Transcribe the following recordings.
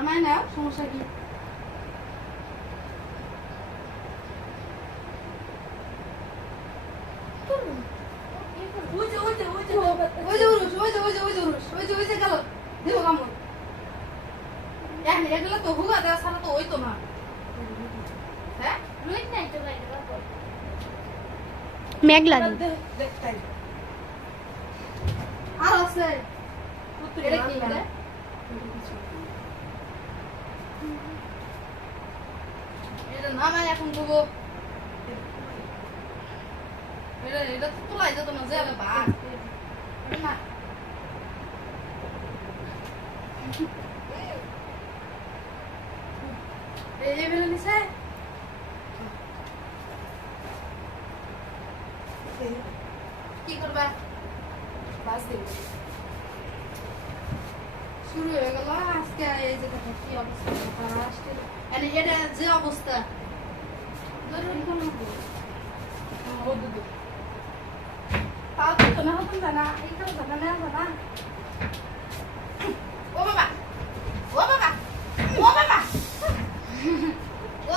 বানায় নাও সমস্যা কি ওই যে ওই যে ওই যে ওই যে উরুস ওই যে ওই যে ওই যে ওই যে ওই যে গেল দিব কামড় এখন এগুলো তো হুয়া দেওয়া ছাড়া তো ওই তো না হ্যাঁ মেঘলা দিন দেখ তাই আর আছে এটা কি রে? এটা না মানে এখন দেবো। এটা এটা তো তোলাই যেত না যে এটা না। এই এই বেলে নিছে। কি করবা? বাস দেব। শুরু হয়ে গেল। আজকে এই যে দেখো কি অবস্থা আজকে মানে এটা যে অবস্থা? ধরুন কোনো তাও তো না হতো না এইটাও জানা না। জানা ও বাবা ও বাবা ও বাবা।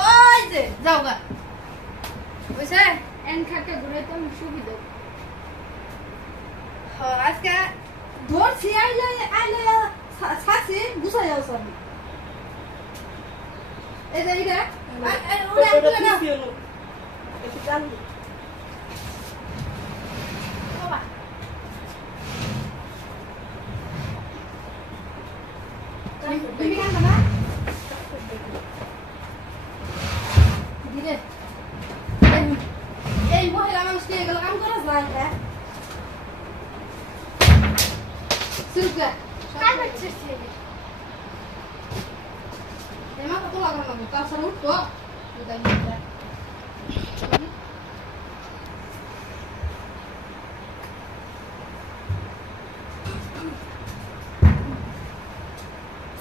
ওই যে যাও গা। বুঝছে এন খাটে ঘুরে তো সুবিধা। আজকে ধরছি আইলে আইলে। ছাছি গুছাই যাও সব এই যে এটা আ- আ- ওটা একটু না একটু জানি বাবা তুমি কেন না ধীরে এই- এই মহিলা মানুষকে এগুলো কাম করা যায় হ্যাঁ সুলকা কার হচ্ছে ছেলে এমা কত লাগানো লাগবে তাছাড়া উঠবো দুটা মিনিট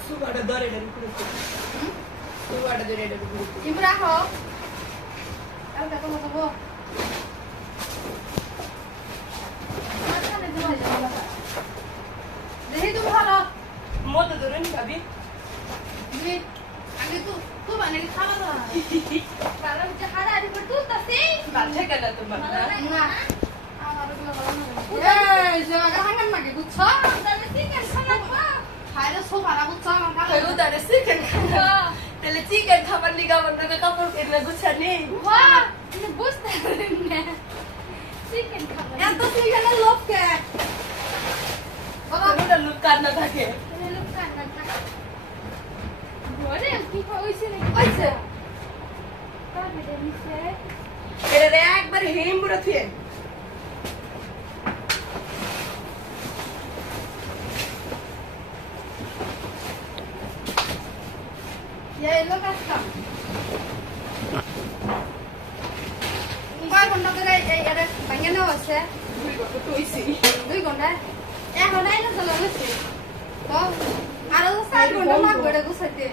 সুগাটা ধরে এটার উপরে সুগাটা ধরে এটার উপরে কিন্তু রাখো। আর দেখি তুমি ভালো মতো ধরে নি ভাবি তুমি আগে তো খুব অনেক খাওয়া দাওয়া কারণ যে হারাহারি করে তুলতাছি ভালো থেকে না তোমার না না আমার ওগুলো ভালো না এই যে আগে হাঙ্গাম নাকি বুঝছ তাহলে চিকেন খাব খাইলে সোফা না বুঝছ আমার ওই কাছে উদারে চিকেন তাহলে চিকেন খাবার লিগা আমার কাপড় কেনা গুছানি বুঝতে পারেন না চিকেন খাব এত সিগারের লোককে বাবা। ওটা লুক কান্না থাকে? তুমি লোক কান্না থাকা? ঘরে কি হইছে নাকি? হইছে। এটা একবার হেম বুড়া থুয়ে। হচ্ছে? দুই ঘণ্টা ঘণ্টা? এনে চলে গেছে। তো আরও চার ঘণ্টা লাগবে এটা গুছাইতে।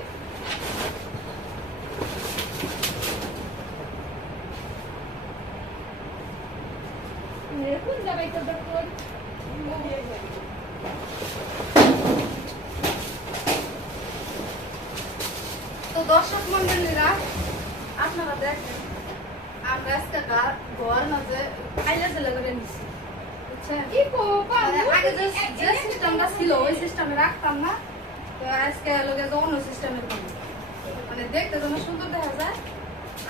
কোন জায়গায় তো ডক্টর তো দর্শক মন্ডলীরা আপনারা দেখেন আমরা আজকে ঘর মাঝে আইলে করে মানে আগে যে সিস্টেমটা ছিল ওই সিস্টেমে রাখতাম না। তো আজকে লোকে অন্য সিস্টেমে মানে দেখতে যেন সুন্দর দেখা যায়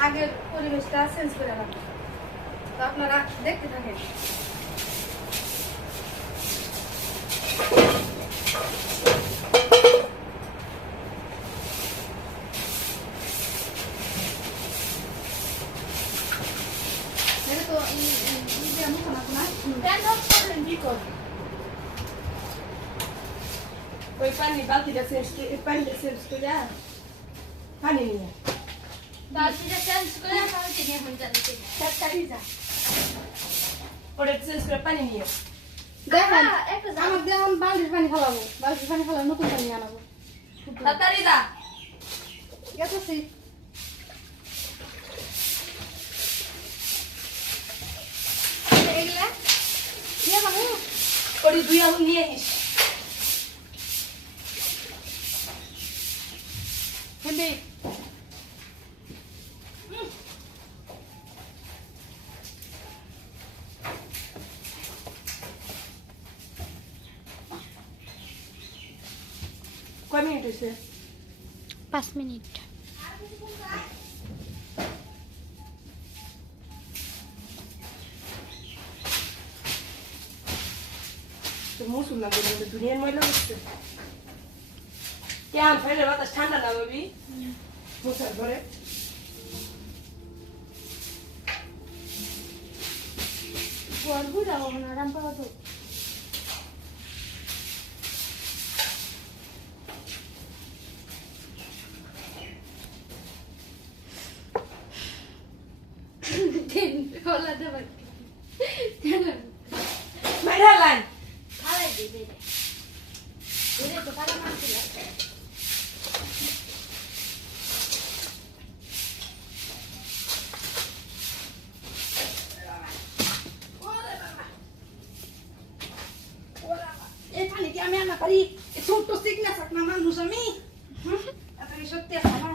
আগের পরিবেশটা চেঞ্জ করে রাখব। তো আপনারা দেখতে থাকেন। এটা তো এই এই- এই যে মুখ না কোনো কেন করলেন কি কর? ওই পানি বালতিটা চেঞ্জ করে পানিটা চেঞ্জ করে পানি নিয়ে। বালতিটা চেঞ্জ করে বালতি নিয়ে হন জানিতে তাড়াতাড়ি যা ওটা চেঞ্জ করে পানি। নিয়ে দেখেন আহা, একটা জামা- আমার দেখুন বালতির পানি ফেলাবো। বালতির পানি ফেলাবো নতুন পানি আনাবো। তাড়াতাড়ি যা গেছে এগুলা? নিয়ে যাব ওটি দুই আঙুল নিয়ে আসিস দে কয় মিনিট হয়েছে পাঁচ মিনিট। তো মুসুল না বলে দুনিয়ার ময়লা হচ্ছে কেমন ফেলে বাতাস ঠান্ডা না বাবি মুসার ঘরে গর্বই যাব না আরাম তো মাইরা লাইন খালাই দে বেড়ে বেড়ে তো পালা কি আমি আনা পারি ছোট্ট না মানুষ আমি সত্যি আমার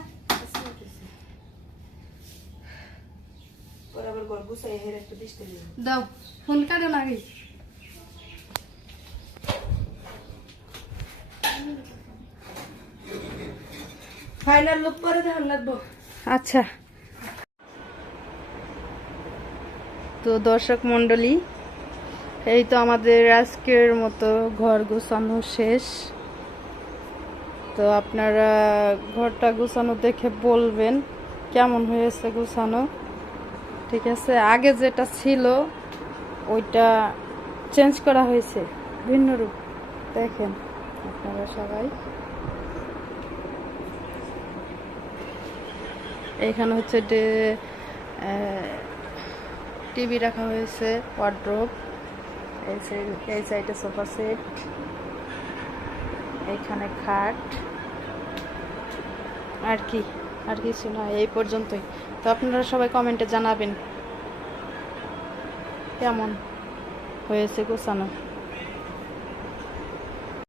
ঘর গুছাই হেরে একটু দিতে দাও ফোন কাটে না ফাইনাল লুক পরে দেখান লাগবো। আচ্ছা। তো দর্শক মণ্ডলী এই তো আমাদের আজকের মতো ঘর গোছানো শেষ। তো আপনারা ঘরটা গোছানো দেখে বলবেন কেমন হয়েছে গোছানো? ঠিক আছে? আগে যেটা ছিল, ওইটা চেঞ্জ করা হয়েছে। ভিন্ন রূপ। দেখেন আপনারা সবাই। এখানে হচ্ছে টিভি রাখা হয়েছে ওয়ার্ড্রোব এই সাইড এই সাইডে সোফা সেট এইখানে খাট। আর কি? আর কিছু না এই পর্যন্তই। তো আপনারা সবাই কমেন্টে জানাবেন। কেমন হয়েছে গোছানো?